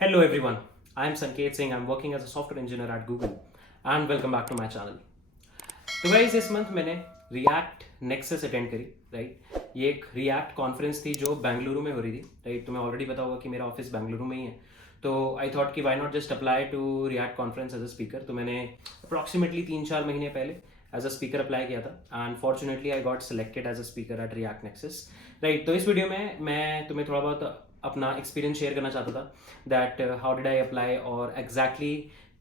Hello everyone, I am Sanket Singh. I'm working as a software engineer at Google and welcome back to my channel. तो guys इस month मैंने react nexus attend करी right. ये एक react conference थी जो बेंगलुरु में हो रही थी राइट। तुम्हें ऑलरेडी पता होगा कि मेरा ऑफिस बेंगलुरु में ही है, तो आई थॉट कि why not just apply to React conference as a speaker. तो मैंने अप्रॉक्सीमेटली 3-4 महीने पहले एज अ स्पीकर अप्लाई किया था and fortunately I got selected as a speaker at React Nexus right. तो इस वीडियो में मैं तुम्हें थोड़ा बहुत अपना एक्सपीरियंस शेयर करना चाहता था that how did I apply और एग्जैक्टली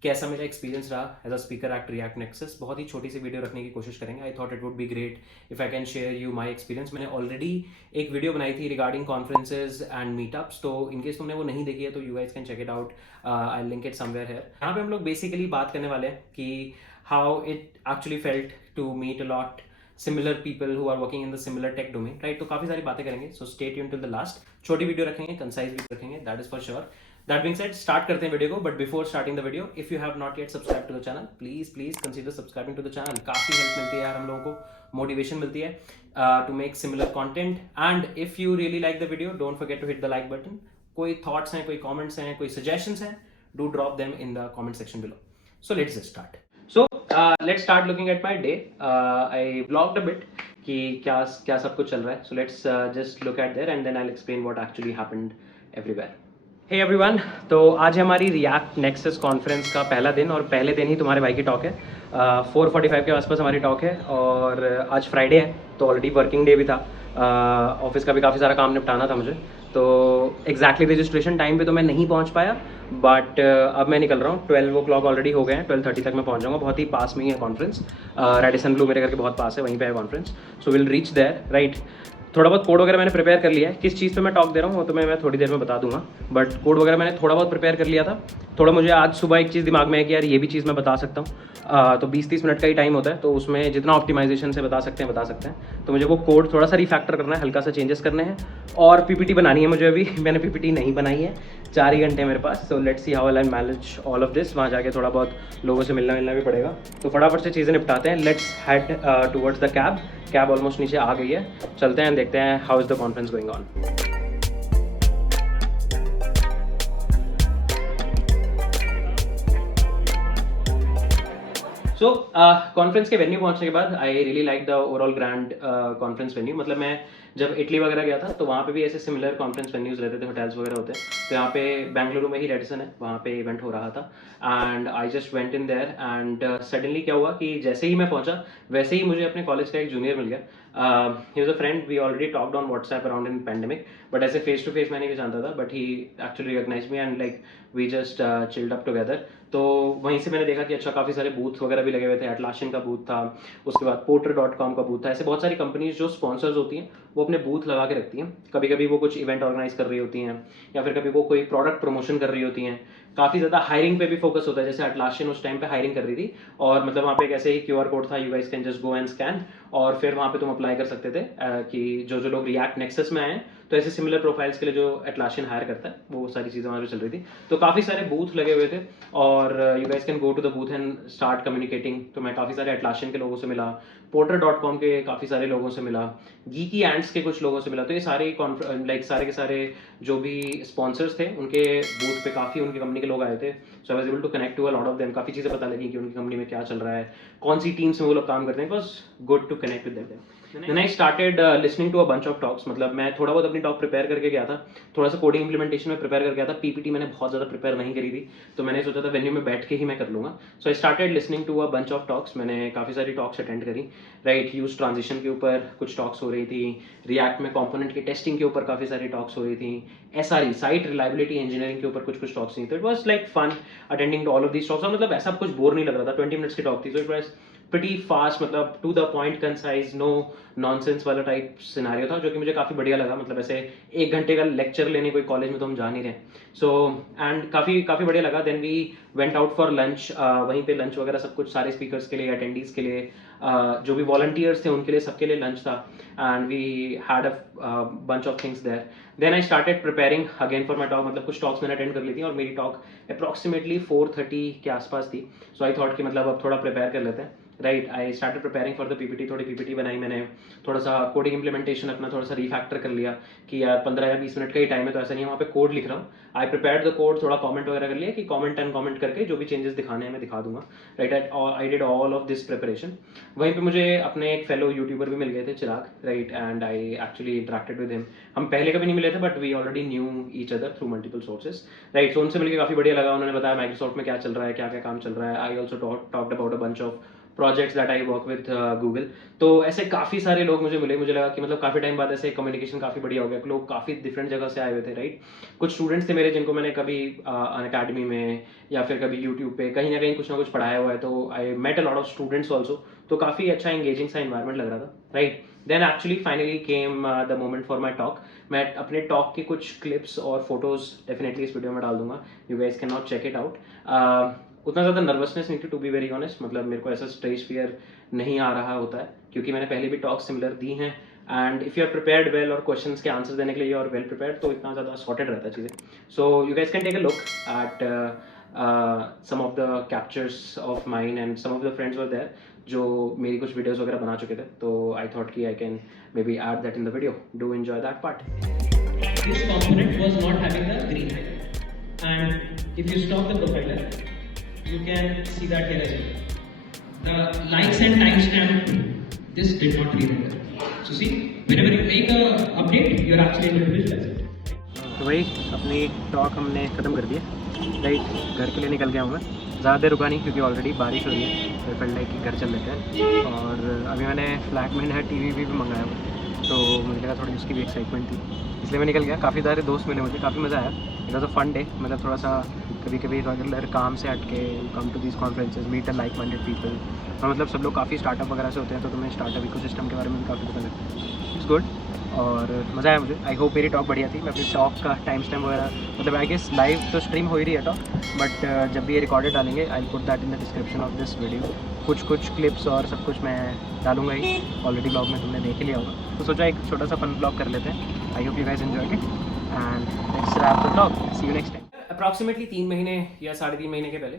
कैसा मेरा एक्सपीरियंस रहा as a speaker at React Nexus. बहुत ही छोटी सी वीडियो रखने की कोशिश करेंगे। I thought it would be great if I can share you my experience. मैंने ऑलरेडी एक वीडियो बनाई थी रिगार्डिंग कॉन्फ्रेंसेज एंड मीटअप्स, तो इनकेस तुमने वो नहीं देखी है तो you guys can check it out. I link it somewhere here. यहाँ पे हम लोग बेसिकली बात करने वाले हैं कि how it actually felt to meet a lot similar people who are working in the similar tech domain right. तो काफी सारी बातें करेंगे, so stay tuned till the last. छोटी वीडियो रखेंगे, कंसाइज वीडियो रखेंगे, that is for sure. That being said, start करते हैं वीडियो को। But before starting the video, if you have not yet subscribe to the channel, please consider subscribing to the channel. काफी help मिलती है यार हम लोगों को, मोटिवेशन मिलती है to make similar content. And if you really like the video, don't forget to hit the like button. कोई थॉट्स हैं, कोई कमेंट्स हैं, कोई सजेशंस हैं, do drop them in the comment section below. So let's start. So let's start looking at my day. I vlogged a bit कि क्या क्या सब कुछ चल रहा है. So let's just look at there and then I'll explain what actually happened everywhere. Hey everyone, तो आज है हमारी React Nexus कॉन्फ्रेंस का पहला दिन और पहले दिन ही तुम्हारे भाई की टॉक है। 4:45 के आसपास हमारी टॉक है और आज फ्राइडे है तो ऑलरेडी वर्किंग डे भी था। ऑफिस का भी काफ़ी सारा काम निपटाना था मुझे, तो एग्जैक्टली रजिस्ट्रेशन टाइम पे तो मैं नहीं पहुंच पाया। बट अब मैं निकल रहा हूँ। 12 o'clock ऑलरेडी हो गए हैं, 12:30 तक मैं पहुंच जाऊँगा। बहुत ही पास में ही है कॉन्फ्रेंस, रेडिसन ब्लू मेरे घर के बहुत पास है, वहीं पे है conference. So will reach there right. थोड़ा बहुत कोड वगैरह मैंने प्रिपेयर कर लिया है। किस चीज़ पे मैं टॉक दे रहा हूँ वो तो मैं थोड़ी देर में बता दूंगा, बट कोड वगैरह मैंने थोड़ा बहुत प्रिपेयर कर लिया था। थोड़ा मुझे आज सुबह एक चीज़ दिमाग में है कि यार ये भी चीज़ मैं बता सकता हूँ। तो 20-30 मिनट का ही टाइम होता है, तो उसमें जितना ऑप्टिमाइजेशन से बता सकते हैं। तो मुझे वो कोड थोड़ा सा रिफैक्टर करना है, हल्का सा चेंजेस करने हैं और पीपीटी बनानी है मुझे। अभी मैंने पीपीटी नहीं बनाई है, 4 ही घंटे मेरे पास। So let's see how I manage all of this. वहाँ जाके थोड़ा बहुत लोगों से मिलना भी पड़ेगा, तो फटाफट से चीज़ें निपटाते हैं। Let's head towards the cab almost नीचे आ गई है। चलते हैं, देखते हैं how is the conference going on. So conference के वेन्यू पहुंचने के बाद आई really like the overall grand conference venue. मतलब मैं जब इटली वगैरह गया था तो वहाँ पे भी ऐसे सिमिलर कॉन्फ्रेंस वेन्यूज़ रहते थे, होटल्स वगैरह होते हैं। तो यहाँ पे बेंगलुरु में ही रेडिसन है, वहाँ पे इवेंट हो रहा था and I just went in their and suddenly क्या हुआ कि जैसे ही मैं पहुँचा वैसे ही मुझे अपने कॉलेज का एक जूनियर मिल गया। He was a friend, we already talked on WhatsApp around in pandemic, but ऐसे फेस टू फेस मैं नहीं जानता था, but he actually recognize me and like we just chilled up together. तो वहीं से मैंने देखा कि अच्छा काफ़ी सारे बूथ वगैरह भी लगे हुए थे। एटलासियन का बूथ था, उसके बाद porter.com का बूथ था। ऐसे बहुत सारी कंपनीज जो स्पॉन्सर्स होती हैं वो अपने बूथ लगा के रखती हैं। कभी कभी वो कुछ इवेंट ऑर्गेनाइज कर रही होती हैं या फिर कभी वो कोई प्रोडक्ट प्रमोशन कर रही होती हैं। काफ़ी ज़्यादा हायरिंग पे भी फोकस होता है, जैसे एटलासियन उस टाइम पे हायरिंग कर रही थी और मतलब वहाँ पे एक ऐसे ही QR कोड था, you guys can just go and scan और फिर वहाँ पे तुम अप्लाई कर सकते थे कि जो जो लोग रिएक्ट नेक्सस में आए तो ऐसे सिमिलर प्रोफाइल्स के लिए जो एटलासियन हायर करता है, वो सारी चीज़ें वहाँ पे चल रही थी। तो काफ़ी सारे बूथ लगे हुए थे और you guys can go to the booth and start communicating. तो मैं काफ़ी सारे एटलासियन के लोगों से मिला, porter.com के काफ़ी सारे लोगों से मिला, गीकी एंड्स के कुछ लोगों से मिला। तो ये सारे सारे के सारे जो भी स्पॉन्सर्स थे उनके बूथ पे काफ़ी उनकी कंपनी के लोग आए थे। So I was able to connect to a lot of them. काफ़ी चीज़ें पता लगी कि उनकी कंपनी में क्या चल रहा है, कौन सी टीम्स में वो लोग काम करते हैं। It was good to connect with them. Then I started listening to a bunch of talks. मतलब मैं थोड़ा बहुत अपनी टॉक प्रिपेयर करके गया था, थोड़ा सा कोडिंग इंप्लीमेंटेशन में प्रिपेयर करके गया था। पीपीटी मैंने बहुत ज़्यादा प्रिपेयर नहीं करी थी, तो मैंने सोचा था वेन्यू में बैठ के ही मैं कर लूँगा। So I started listening to a bunch of talks. मैंने काफ़ी सारी टॉक्स अटेंड करी राइट। यूज ट्रांजिशन के ऊपर कुछ टॉक्स हो रही थी, रिएक्ट में कंपोनेंट के टेस्टिंग के ऊपर काफ़ी सारी टॉक्स हो रही थी, SRE साइट रिलायबिलिटी इंजीनियरिंग के ऊपर कुछ टॉक्स नहीं। तो it was like fun attending to all of these talks. और मतलब ऐसा कुछ बोर नहीं लग रहा था। 20 मिनट्स की टॉक थी, so it was pretty fast, मतलब to the point, concise, no nonsense वाला टाइप सिनारियो था, जो कि मुझे काफ़ी बढ़िया लगा। मतलब ऐसे 1 घंटे का लेक्चर लेने कोई कॉलेज में तो हम जा नहीं रहे। सो एंड काफ़ी बढ़िया लगा। Then we went out for lunch. वहीं पे लंच वगैरह सब कुछ सारे स्पीकर्स के लिए, अटेंडीज़ के लिए, जो भी वॉलंटियर्स थे उनके लिए, सबके लिए लंच था and we had a bunch of things there. Then I started preparing again for my talk. मतलब कुछ टॉक्स मैंने अटेंड कर ली थी और मेरी टॉक अप्रॉक्सीमेटली 4:30 के आसपास थी। सो आई थॉट कि मतलब अब थोड़ा प्रिपेयर कर लेते हैं right. I started preparing for the PPT, थोड़ी पीपीटी बनाई मैंने, थोड़ा सा कोडिंग इंप्लीमेंटेशन अपना थोड़ा सा रीफैक्टर कर लिया कि यार 15 या 20 मिनट का ही टाइम है तो ऐसा नहीं है वहाँ पे कोड लिख रहा हूँ। आई प्रिपेयर्ड द कोड, थोड़ा कमेंट वगैरह कर लिया कि कमेंट एंड कमेंट करके जो भी चेंजेस दिखाने हैं मैं दिखा दूंगा, right. I did all of this preparation. वहीं पे मुझे अपने एक फेलो यूट्यूबर भी मिल गए थे, Chirag, right, and I actually interacted with him. हम पहले कभी नहीं मिले थे but we already knew each other through multiple sources, right. So उनसे मिलकर काफ़ी बढ़िया लगा। उन्होंने बताया माइक्रोसॉफ्ट में क्या चल रहा है, क्या क्या काम चल रहा है। I also talked about a bunch of projects that I work with Google. तो ऐसे काफ़ी सारे लोग मुझे मिले, मुझे लगा कि मतलब काफ़ी टाइम बाद ऐसे कम्युनिकेशन काफ़ी बढ़िया हो गया। लोग काफ़ी डिफरेंट जगह से आए हुए थे, राइट। कुछ स्टूडेंट्स थे मेरे जिनको मैंने कभी अनअकैडमी में या फिर कभी यूट्यूब पे कहीं ना कुछ पढ़ाया हुआ है, तो I met a lot of students also. तो काफ़ी अच्छा एंगेजिंग सा इन्वायरमेंट लग रहा था, right. Then actually finally came the moment for my talk. मैं अपने टॉक की कुछ क्लिप्स और फोटोज डेफिनेटली इस वीडियो में डाल दूंगा, you guys can not check it out. उतना ज़्यादा नर्वसनेस नहीं थी, टू बी वेरी ऑनेस्ट। मतलब मेरे को ऐसा स्टेज फियर नहीं आ रहा होता है क्योंकि मैंने पहले भी टॉक सिमिलर दी हैं, and if you are prepared well और क्वेश्चंस के आंसर देने के लिए यू आर वेल प्रिपेयर्ड तो इतना ज़्यादा सॉर्टेड रहता है चीज़ें। So you guys can take a look at some of the captures of mine and some of the friends were there जो मेरी कुछ वीडियोस वगैरह बना चुके थे, तो आई थॉट कि I can maybe add that in the video. Do enjoy that part. This component was not having the green highlight, and if you stop the profiler you can see that here as well. The likes and timestamp, this did not re-render. So see, whenever you make a update you are actually able to visualize it. तो भाई अपनी talk हमने ख़त्म कर दिया, right. घर के लिए निकल गया हूँ मैं, ज़्यादा देर रुका नहीं क्योंकि ऑलरेडी बारिश हो रही है, तो फील लाइक कि घर चल लेते हैं। और अभी मैंने फ्लैटमेट है टीवी भी मंगाया हुआ, तो मुझे लगा थोड़ी उसकी भी एक्साइटमेंट थी इसलिए मैं निकल गया। काफ़ी सारे दोस्त मिले मुझे, काफ़ी मज़ा आया। It was a fun day. मतलब थोड़ा सा कभी कभी रेगुलर काम से हट के come to these conferences, meet a like minded people. और मतलब सब लोग काफ़ी स्टार्टअप वगैरह से होते हैं, तो तुम्हें स्टार्टअप इकोसिस्टम के बारे में भी काफ़ी पता लगता है। इट्स गुड और मज़ा आया मुझे। आई होप मेरी टॉक बढ़िया थी। मैं अपनी टॉक का टाइम स्टैम्प वगैरह, मतलब आई गेस लाइव तो स्ट्रीम हो ही रही है टॉक, बट जब भी ये रिकॉर्डेड डालेंगे I put that in the description of this video. कुछ क्लिप्स और सब कुछ मैं डालूंगा ही, ऑलरेडी ब्लॉग में तुमने देख ही लिया होगा, तो सोचा एक छोटा सा फन ब्लॉग कर लेते हैं। I hope you guys enjoyed it and let's wrap the blog. See you next time. Approximately 3 महीने या 3.5 महीने के पहले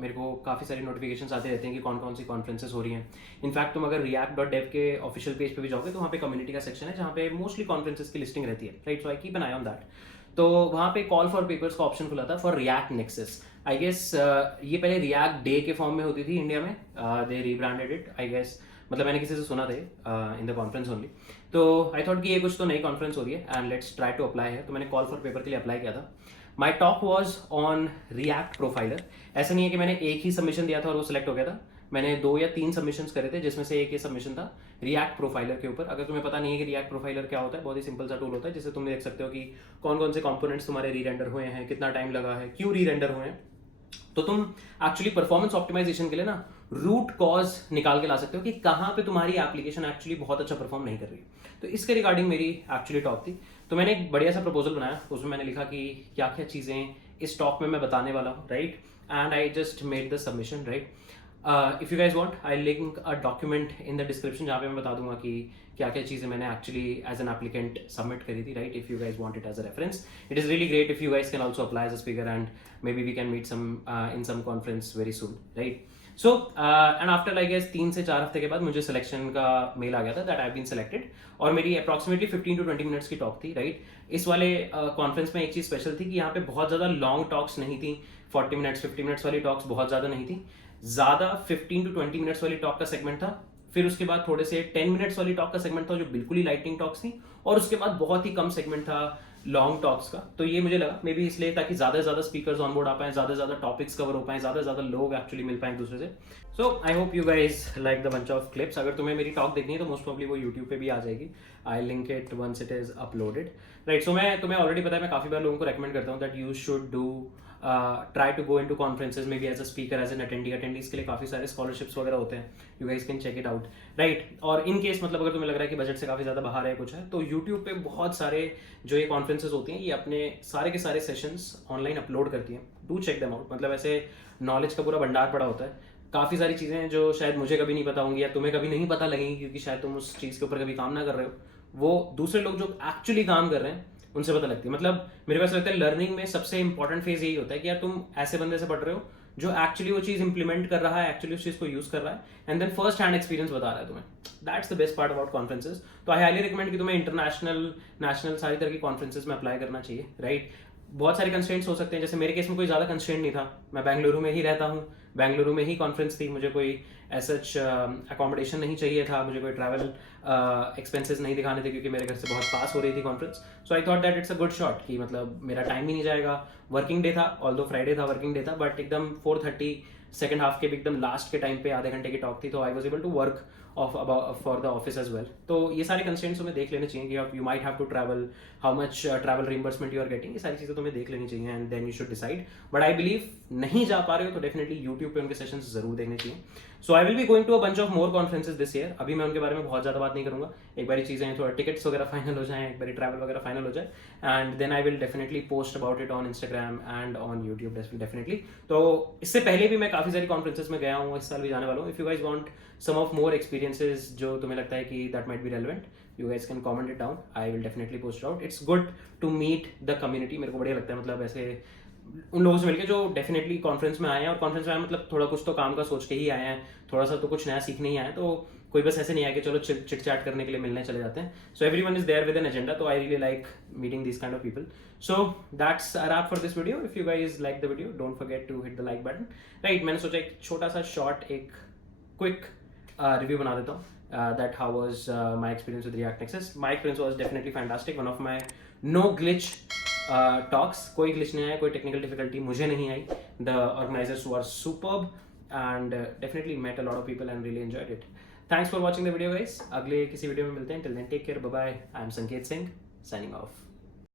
मेरे को काफ़ी सारी नोटिफिकेशंस आते रहते हैं कि कौन कौन सी कॉन्फ्रेंसेस हो रही हैं। इनफैक्ट तुम अगर react.dev के ऑफिशियल पेज पे भी जाओगे तो वहाँ पे कम्युनिटी का सेक्शन है जहाँ पे मोस्टली कॉन्फ्रेंसेस की लिस्टिंग रहती है, right. So I keep an eye on that. तो वहाँ पे कॉल फॉर पेपर्स का ऑप्शन खुला था for React Nexus. I guess ये पहले रिएक्ट डे के फॉर्म में होती थी इंडिया में, दे रीब्रांडेड इट आई गेस। मतलब मैंने किसी से सुना था इन द कॉन्फ्रेंस ओनली, तो आई थॉट कि ये कुछ तो नई कॉन्फ्रेंस हो रही है and let's try to apply है। तो मैंने कॉल फॉर पेपर के लिए अप्लाई किया था। माई talk was on react profiler. ऐसा नहीं है कि मैंने एक ही सबमिशन दिया था और वो सिलेक्ट हो गया था। मैंने 2 या 3 सबमिशन करे थे जिसमें से एक ये सबमिशन था रिएक्ट प्रोफाइलर के ऊपर। अगर तुम्हें पता नहीं है कि रिएक्ट प्रोफाइलर क्या होता है, बहुत ही सिंपल सा टूल होता है जिससे तुम देख सकते हो कि कौन कौन से कंपोनेंट्स तुम्हारे री-रेंडर हुए हैं, कितना टाइम लगा है, क्यों री-रेंडर हुए हैं। तो तुम एक्चुअली परफॉर्मेंस ऑप्टिमाइजेशन के लिए ना रूट कॉज निकाल के ला सकते हो कि कहाँ पे तुम्हारी एप्लीकेशन एक्चुअली बहुत अच्छा परफॉर्म नहीं कर रही। तो इसके रिगार्डिंग मेरी एक्चुअली टॉक थी। तो मैंने एक बढ़िया सा प्रपोजल बनाया, उसमें मैंने लिखा कि क्या क्या चीज़ें इस टॉक में मैं बताने वाला हूँ, right. And I just made the submission, right. If you guys want I link a document in the description जहाँ पे मैं बता दूंगा कि क्या क्या चीज़ें मैंने actually as an applicant submit करी थी, right. If you guys want it as a reference, it is really great if you guys can also apply as a speaker and maybe we can meet some in some conference very soon, right. So and after I guess 3 से 4 हफ्ते के बाद मुझे selection का mail आ गया था that I have been selected. और मेरी अप्रॉक्सीमेटली 15 to 20 मिनट्स की टॉक थी, राइट। इस वाले कॉन्फ्रेंस में एक चीज़ स्पेशल थी कि यहाँ पे बहुत ज़्यादा लॉन्ग टॉक्स नहीं थी। 40 मिनट्स 50 मिनट्स वाली टॉक्स बहुत ज़्यादा नहीं थी। ज़्यादा 15 to 20 मिनट्स वाली टॉक का सेगमेंट था। फिर उसके बाद थोड़े से 10 मिनट्स वाली टॉक का सेगमेंट था जो बिल्कुल ही लाइटनिंग टॉक्स थी। और उसके बाद बहुत ही कम सेगमेंट था लॉन्ग टॉक्स का। तो ये मुझे लगा मे बी इसलिए ताकि ज़्यादा से ज़्यादा स्पीकर्स ऑन बोर्ड आ पाए, ज़्यादा से ज़्यादा टॉपिक्स कवर हो पाए, ज़्यादा से ज़्यादा लोग एक्चुअली मिल पाए एक दूसरे से। So I hope you guys like the bunch of clips. अगर तुम्हें मेरी टॉक देखनी है तो मोस्ट प्रॉब्ली वो यूट्यूब पे भी आ जाएगी। I link it once it is uploaded, right. So मैं तुम्हें ऑलरेडी पता है, मैं काफ़ी बार लोगों को रेकमेंड करता हूँ that you should do try to go in to conferences maybe as a speaker as an attendees के लिए काफ़ी सारे स्कॉलरशिप्स वगैरह होते हैं। You guys can check it out, right. और इन केस मतलब अगर तुम्हें लग रहा है कि बजट से काफ़ी ज़्यादा बाहर है कुछ है, तो यूट्यूब पे बहुत सारे जो ये कॉन्फ्रेंसेज होती हैं ये अपने सारे के सारे सेशंस ऑनलाइन अपलोड करती हैं। Do check them out. मतलब ऐसे नॉलेज का पूरा भंडार पड़ा होता है। काफ़ी सारी चीज़ें हैं जो शायद मुझे कभी नहीं पता होंगी या तुम्हें कभी नहीं पता लगेंगी क्योंकि शायद तुम उस चीज़ के ऊपर कभी काम ना कर रहे हो। वो दूसरे लोग जो एक्चुअली काम कर रहे हैं उनसे पता लगती है। मतलब मेरे को ऐसा लगता है लर्निंग में सबसे इंपॉर्टेंट फेज यही होता है कि यार तुम ऐसे बंदे से पढ़ रहे हो जो एक्चुअली वो चीज़ इंप्लीमेंट कर रहा है, एक्चुअली उस चीज़ को यूज़ कर रहा है, and then first hand experience बता रहा है तुम्हें. That's the best part about conferences. तो आई हाईली रिकमेंड कि तुम्हें इंटरनेशनल, नेशनल सारी तरह की कॉन्फ्रेंसेज में अप्लाई करना चाहिए, राइट. बहुत सारे कंस्ट्रेंट्स हो सकते हैं. जैसे मेरे केस में कोई ज़्यादा कंस्ट्रेंट नहीं था, मैं बेंगलुरु में ही रहता हूँ, बेंगलुरु में ही कॉन्फ्रेंस थी, मुझे कोई सच अकोमोडेशन नहीं चाहिए था, मुझे कोई ट्रैवल एक्सपेंसेस नहीं दिखाने थे क्योंकि मेरे घर से बहुत पास हो रही थी conference. So I thought that it's a good shot कि मतलब मेरा टाइम ही नहीं जाएगा. वर्किंग डे था, ऑल्दो फ्राइडे था, वर्किंग डे था, बट एकदम 4:30 सेकंड हाफ के एकदम लास्ट के टाइम पे आधे घंटे की टॉक थी, तो I was able to work for the office as well. तो ये सारे कंस्ट्रेंट्स तुम्हें देख लेने चाहिए कि you might have to travel, how much travel reimbursement you are getting, ये सारी चीज़ें तुम्हें देख लेनी चाहिए and then you should decide. But I believe नहीं जा पा रहे हो तो डेफिनेटली यूट्यूब पे उनके सेशंस जरूर देखने चाहिए. So I will be going to a bunch of more conferences this year. अभी मैं उनके बारे में बहुत ज़्यादा बात नहीं करूंगा. एक बारी चीज़ें थोड़ा टिकट्स वगैरह फाइनल हो जाएं, एक बारी ट्रैवल वगैरह फाइनल हो जाए, and then I will definitely post about it on Instagram and on YouTube definitely. तो इससे पहले भी मैं काफ़ी सारी कॉन्फ्रेंसेज में गया हूँ, इस साल भी जाने वाला हूँ. If you guys want some of more experiences जो तुम्हें लगता है कि that might be relevant, you guys can comment it down. I will definitely post it out. It's good to meet the community. मेरे को बढ़िया लगता है मतलब ऐसे उन लोगों से मिलके जो डेफिनेटली कॉन्फ्रेंस में आए हैं, और कॉन्फ्रेंस में आए मतलब थोड़ा कुछ तो काम का सोच के ही आए हैं, थोड़ा सा तो कुछ नया सीखने ही आए हैं. तो कोई बस ऐसे नहीं आया कि चलो चिट चैट करने के लिए मिलने चले जाते हैं. So everyone is there with an agenda. तो I really like meeting this kind of people. So that's a wrap for this video. If you guys like the video, don't forget to hit the like button. Right, मैंने सोचा एक छोटा सा short, एक quick review बना देता हूँ. That how was my experience with React Nexus. My experience was definitely fantastic. One of my no glitch talks. कोई glitch नहीं आया, कोई technical difficulty मुझे नहीं आई. The organizers were superb and definitely met a lot of people and really enjoyed it. Thanks for watching the video guys. अगले किसी video में मिलते हैं. Till then take care. Bye bye. I am Sanket Singh signing off.